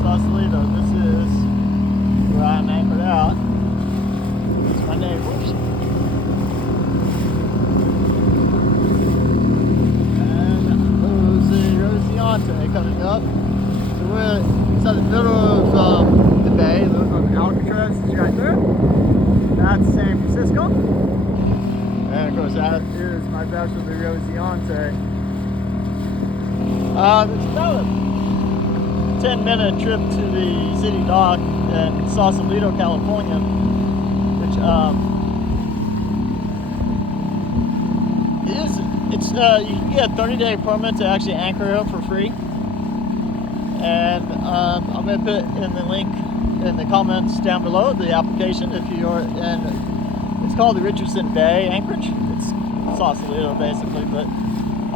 Sausalito. This is where I'm anchored out. It's my neighbors. And Rosiante coming up. So we're inside the middle of the bay. Those are Alcatraz is right there. That's San Francisco. And of course that is my vessel, the Rosiante. It's about a 10-minute trip to the city dock in Sausalito, California, which you can get a 30-day permit to actually anchor here for free. And I'm going to put in the link in the comments down below the application if you're in. It's called the Richardson Bay Anchorage. It's Sausalito basically, but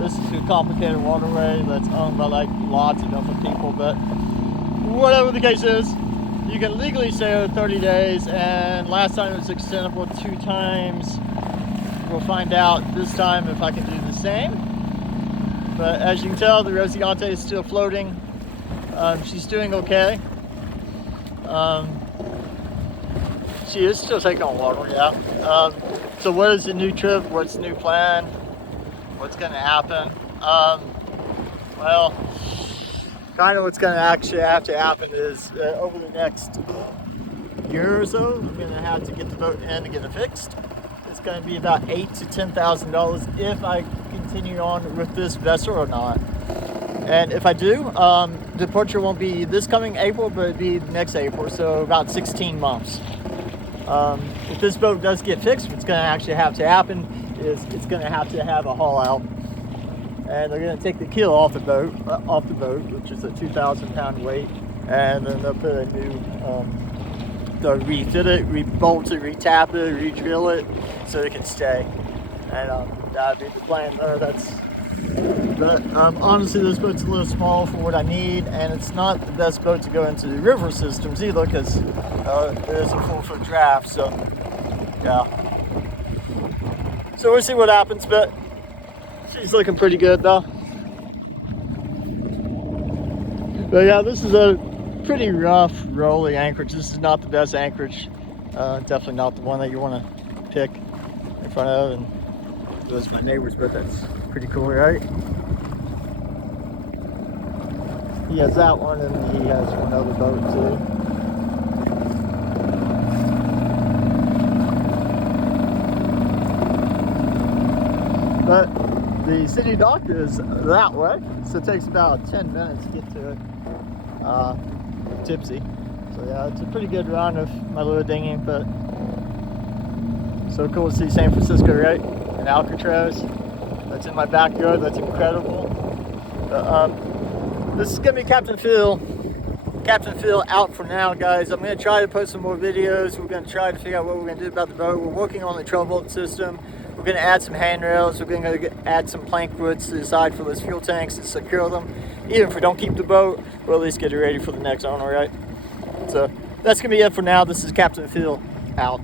this is a complicated waterway that's owned by like lots of different people. But whatever the case is, you can legally stay there 30 days, and last time it was extendable 2 times. We'll find out this time if I can do the same. But as you can tell, the Rosiante is still floating. She's doing okay. She is still taking on water, yeah. So what is the new trip? What's the new plan? What's going to happen? Well, kind of what's going to actually have to happen is over the next year or so, I'm going to have to get the boat in to get it fixed. It's going to be about $8,000 to $10,000 if I continue on with this vessel or not. And if I do, departure won't be this coming April, but it'll be next April, so about 16 months. If this boat does get fixed, what's going to actually have to happen is it's going to have a haul out, and they're going to take the keel off the boat, which is a 2,000-pound weight, and then they'll put a new, they'll refit it, rebolt it, retap it, re-drill it, so it can stay. And that'd be the plan there. But honestly, this boat's a little small for what I need, and it's not the best boat to go into the river systems either, because there's a 4-foot draft. So yeah. So we'll see what happens, but she's looking pretty good though. But yeah, this is a pretty rough, rolling anchorage. This is not the best anchorage. Definitely not the one that you want to pick in front of. And those are my neighbors, but that's pretty cool, right? He has that one, and he has one other boat too. But the city dock is that way, so it takes about 10 minutes to get to it, Tipsy. So yeah, it's a pretty good run of my little dinghy, but so cool to see San Francisco, right? And Alcatraz. That's in my backyard. That's incredible. This is gonna be Captain Phil out for now, guys. I'm gonna try to post some more videos. We're gonna try to figure out what we're gonna do about the boat. We're working on the trouble system. We're going to add some handrails. We're going to add some plank roots to the side for those fuel tanks to secure them. Even if we don't keep the boat, we'll at least get it ready for the next owner, right? So that's going to be it for now. This is Captain Phil out.